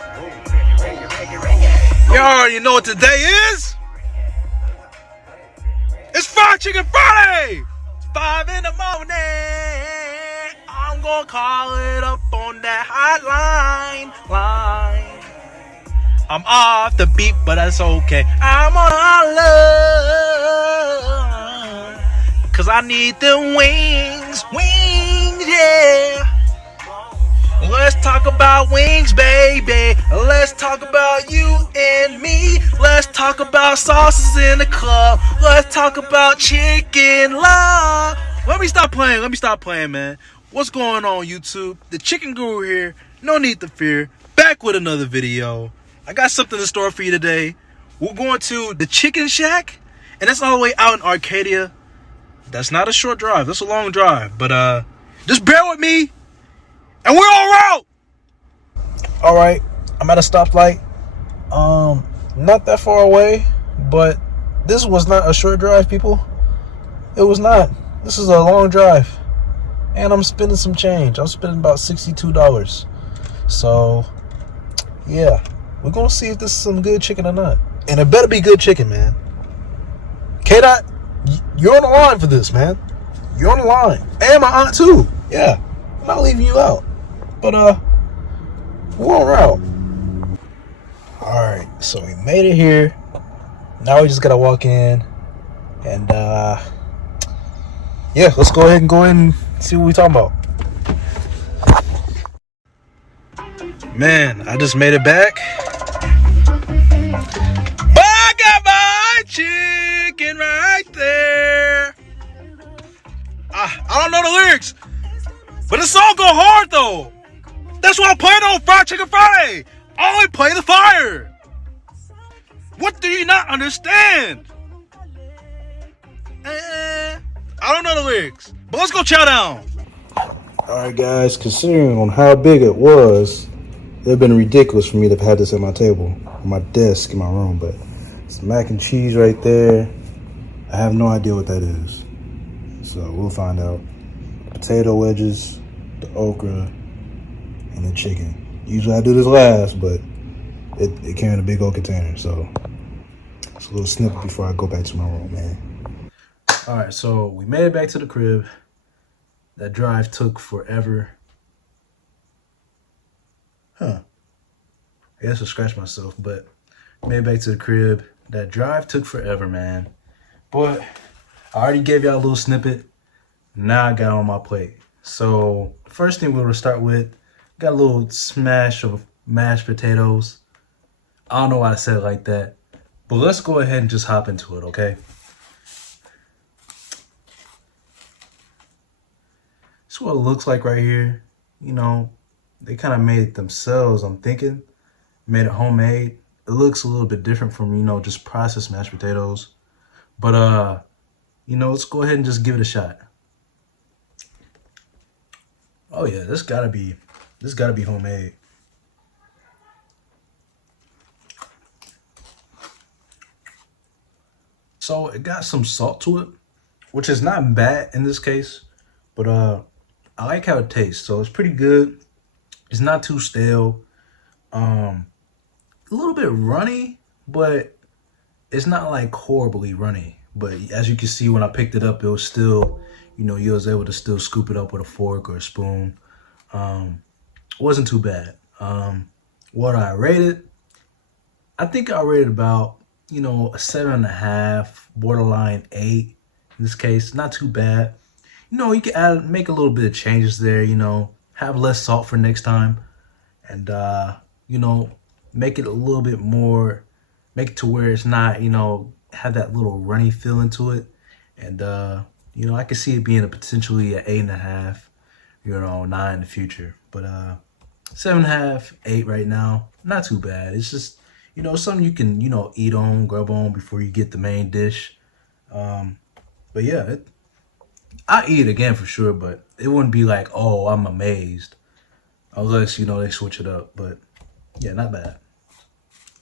You already know what today is. It's Fried Chicken Friday. 5 in the morning. I'm gonna call it up on that hotline. I'm off the beat, but that's okay. I'm on a love, 'cause I need the wings, yeah. Let's talk about wings, baby. Let's talk about you and me. Let's talk about sauces in the club. Let's talk about chicken love. Let me stop playing, man. What's going on, YouTube? The Chicken Guru here. No need to fear. Back with another video. I got something in store for you today. We're going to the Chicken Shack, and that's all the way out in Arcadia. That's not a short drive. That's a long drive. But just bear with me, and we're en route. All right, I'm at a stoplight. Not that far away, but this was not a short drive, people. It was not. This is a long drive, and I'm spending some change. I'm spending about $62. So, yeah, we're gonna see if this is some good chicken or not, and it better be good chicken, man. K-Dot, you're on the line for this, man. You're on the line, and my aunt too. Yeah, I'm not leaving you out. But we're en route. All right, so we made it here. Now we just gotta walk in, and yeah, let's go ahead and see what we're talking about. Man, I just made it back. But I got my chicken right there. I don't know the lyrics, but the song go hard though. That's what I'm playing on Fried Chicken Friday. I only play the fire. What do you not understand? I don't know the lyrics, but let's go chow down. Alright guys, considering on how big it was, it would have been ridiculous for me to have had this at my table, on my desk in my room, but it's mac and cheese right there. I have no idea what that is, so we'll find out. Potato wedges, the okra, and the chicken. Usually I do this last, but it came in a big old container, so it's a little snippet before I go back to my room, man. All right, so we made it back to the crib. That drive took forever. I guess I scratched myself, but made it back to the crib. That drive took forever, man. But I already gave y'all a little snippet. Now I got it on my plate. So the first thing we're gonna start with, got a little smash of mashed potatoes. I don't know why I said it like that, but let's go ahead and just hop into it, okay? That's what it looks like right here. You know, they kind of made it themselves, I'm thinking. Made it homemade. It looks a little bit different from, you know, just processed mashed potatoes. But, you know, let's go ahead and just give it a shot. Oh yeah, this gotta be homemade. So it got some salt to it, which is not bad in this case, but I like how it tastes. So it's pretty good. It's not too stale. A little bit runny, but it's not like horribly runny. But as you can see, when I picked it up, it was still, you know, you was able to still scoop it up with a fork or a spoon. Wasn't too bad. What I rated, I think I rated about, you know, a 7.5, borderline 8 in this case. Not too bad. You know, you can make a little bit of changes there, you know, have less salt for next time, and you know, make it a little bit more, make it to where it's not, you know, have that little runny feeling to it. And you know, I can see it being a potentially an 8.5, you know, 9 in the future. But 7.5, 8 right now, not too bad. It's just, you know, something you can, you know, eat on, grub on before you get the main dish. But yeah, I eat it again for sure, but it wouldn't be like, oh, I'm amazed, unless, you know, they switch it up. But yeah, not bad.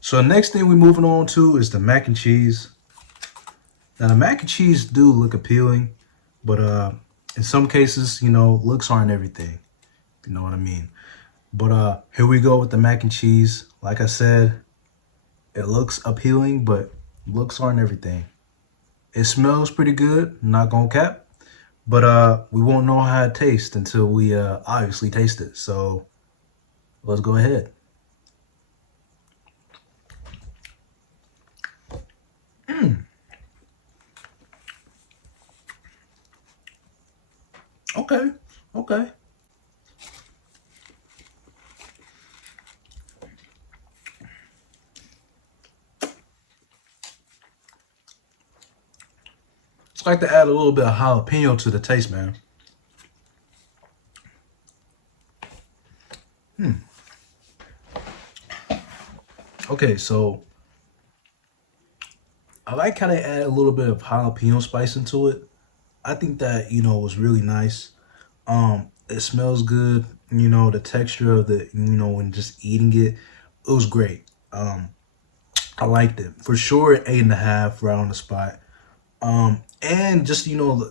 So the next thing we're moving on to is the mac and cheese. Now the mac and cheese do look appealing, but in some cases, you know, looks aren't everything. You know what I mean? But here we go with the mac and cheese. Like I said, it looks appealing, but looks aren't everything. It smells pretty good, not gonna cap. But we won't know how it tastes until we obviously taste it. So let's go ahead. Okay, okay. It's like to add a little bit of jalapeno to the taste, man. Okay, so I like how they add a little bit of jalapeno spice into it. I think that, was really nice. It smells good. The texture of the, when just eating it, it was great. I liked it for sure. 8.5 right on the spot. And just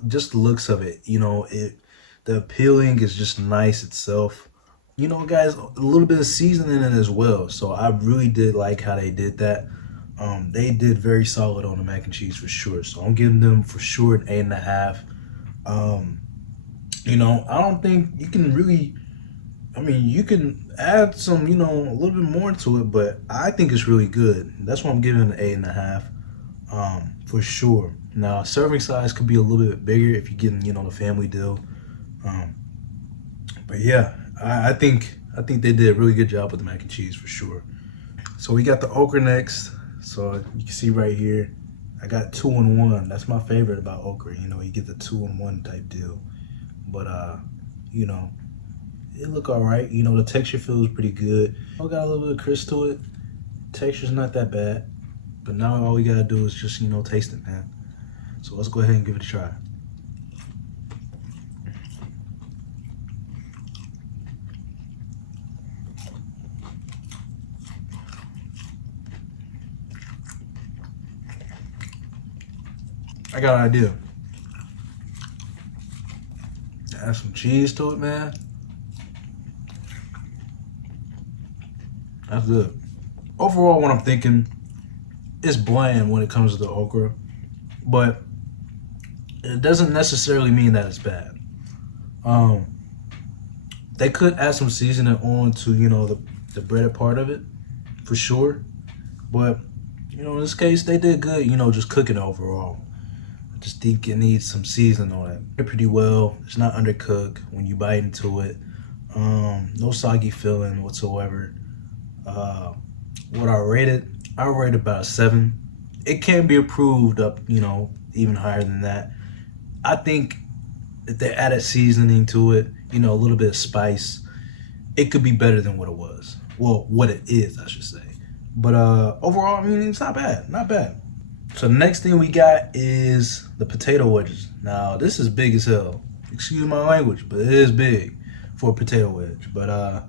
just the looks of it. The appealing is just nice itself. Guys, a little bit of seasoning in it as well. So I really did like how they did that. They did very solid on the mac and cheese for sure. So I'm giving them for sure an 8.5. Um, I don't think you can really. I mean, you can add some, a little bit more to it, but I think it's really good. That's why I'm giving it an 8.5, for sure. Now, serving size could be a little bit bigger if you're getting, the family deal. Um, but yeah, I think they did a really good job with the mac and cheese for sure. So we got the okra next. So you can see right here, I got 2-in-1. That's my favorite about okra. You get the 2-in-1 type deal. But you know, it look all right. The texture feels pretty good. Got a little bit of crisp to it. Texture's not that bad. But now all we gotta do is just taste it, man. So let's go ahead and give it a try. I got an idea. Add some cheese to it, man. That's good. Overall, what I'm thinking is bland when it comes to the okra, but it doesn't necessarily mean that it's bad. Um, they could add some seasoning on to the breaded part of it for sure, but in this case they did good. Just cooking overall. I just think it needs some seasoning on it. Pretty well. It's not undercooked when you bite into it. No soggy feeling whatsoever. Uh, what I rate about a 7. It can be improved up, even higher than that. I think if they added seasoning to it, a little bit of spice, it could be better than what it was. Well, what it is, I should say. But overall, I mean, it's not bad. Not bad. So the next thing we got is the potato wedges. Now, this is big as hell. Excuse my language, but it is big for a potato wedge. But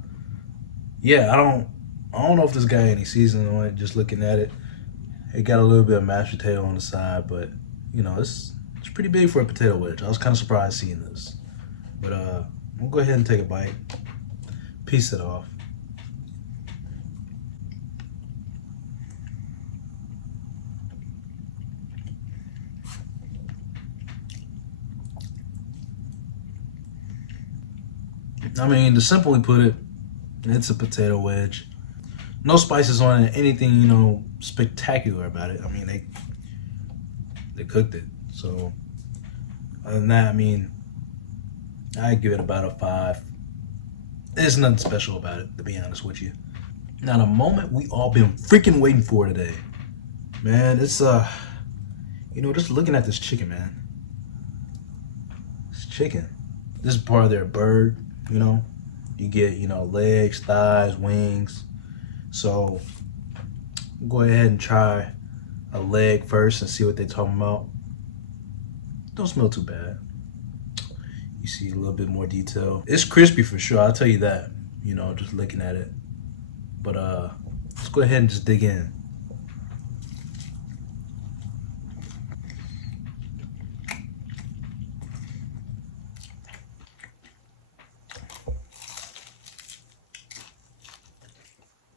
yeah, I don't know if this got any seasoning on it. Just looking at it, it got a little bit of mashed potato on the side, but it's pretty big for a potato wedge. I was kind of surprised seeing this, but we'll go ahead and take a bite, piece it off. I mean, to simply put it, it's a potato wedge. No spices on it, anything spectacular about it. I mean, they cooked it. So other than that, I mean, I give it about a 5. There's nothing special about it, to be honest with you. Now, the moment we all been freaking waiting for today, man, it's just looking at this chicken, man. It's chicken. This is part of their bird. You get legs, thighs, wings. So go ahead and try a leg first and see what they're talking about. Don't smell too bad. You see a little bit more detail. It's crispy for sure, I'll tell you that, just looking at it. But let's go ahead and just dig in.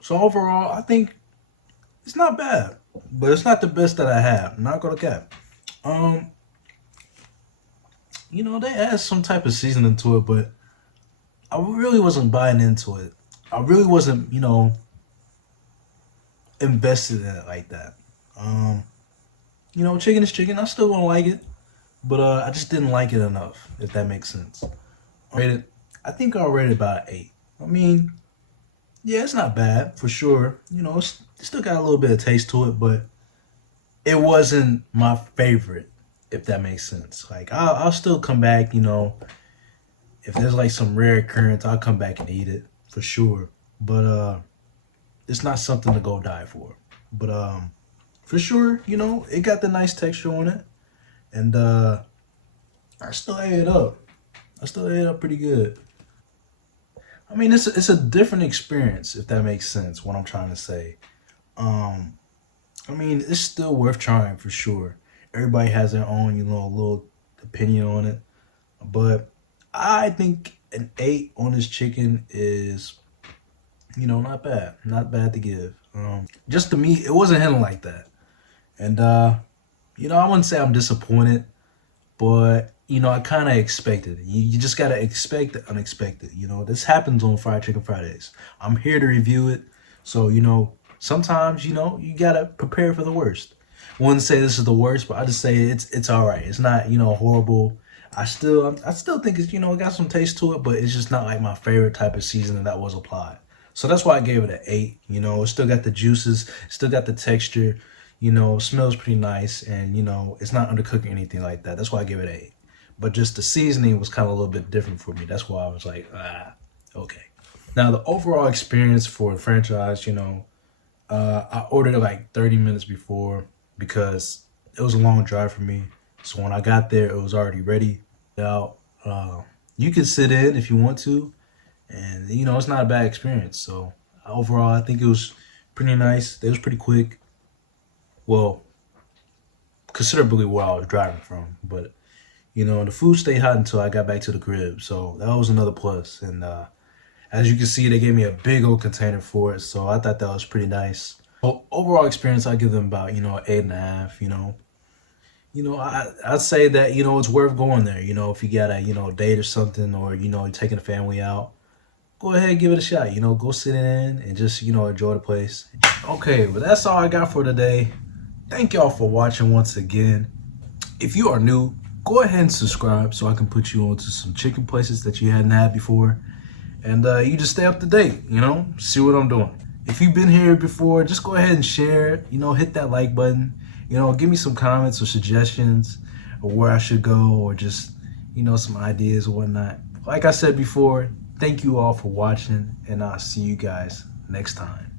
So overall, I think it's not bad, but it's not the best that I have. I'm not gonna cap. Um, they add some type of seasoning to it, but I really wasn't buying into it. I really wasn't, invested in it like that. Um, chicken is chicken. I still gonna like it, but I just didn't like it enough. If that makes sense. Rated, I think I'll rate it about 8. I mean, yeah, it's not bad for sure. It's still got a little bit of taste to it, but it wasn't my favorite. If that makes sense. Like I'll still come back. If there's like some rare occurrence, I'll come back and eat it for sure. But it's not something to go die for. But for sure, it got the nice texture on it, and I still ate it up. I still ate it up pretty good. I mean, it's a different experience if that makes sense. What I'm trying to say. Um, I mean, it's still worth trying for sure. Everybody has their own, little opinion on it, but I think an 8 on this chicken is, not bad. Not bad to give. Just to me, it wasn't hitting like that. And, I wouldn't say I'm disappointed, but, I kind of expected it. You just got to expect the unexpected. This happens on Fried Chicken Fridays. I'm here to review it. So, sometimes, you got to prepare for the worst. I wouldn't say this is the worst, but I just say it's all right. It's not, horrible. I still think it's, it got some taste to it, but it's just not like my favorite type of seasoning that was applied. So that's why I gave it an 8. It still got the juices, still got the texture, it smells pretty nice, and it's not undercooked or anything like that. That's why I gave it an 8. But just the seasoning was kind of a little bit different for me. That's why I was like, okay. Now the overall experience for the franchise, I ordered it like 30 minutes before because it was a long drive for me. So when I got there, it was already ready out. You can sit in if you want to, and it's not a bad experience. So overall, I think it was pretty nice. It was pretty quick. Well, considerably where I was driving from, but the food stayed hot until I got back to the crib. So that was another plus. And as you can see, they gave me a big old container for it. So I thought that was pretty nice. So overall experience, I give them about 8.5. I'd say that it's worth going there. If you got a date or something, or you're taking a family out, go ahead and give it a shot. Go sit in and just enjoy the place. Okay, but that's all I got for today. Thank y'all for watching once again. If you are new, go ahead and subscribe so I can put you onto some chicken places that you hadn't had before, and you just stay up to date. See what I'm doing. If you've been here before, just go ahead and share. Hit that like button. Give me some comments or suggestions or where I should go, or just, some ideas or whatnot. Like I said before, thank you all for watching, and I'll see you guys next time.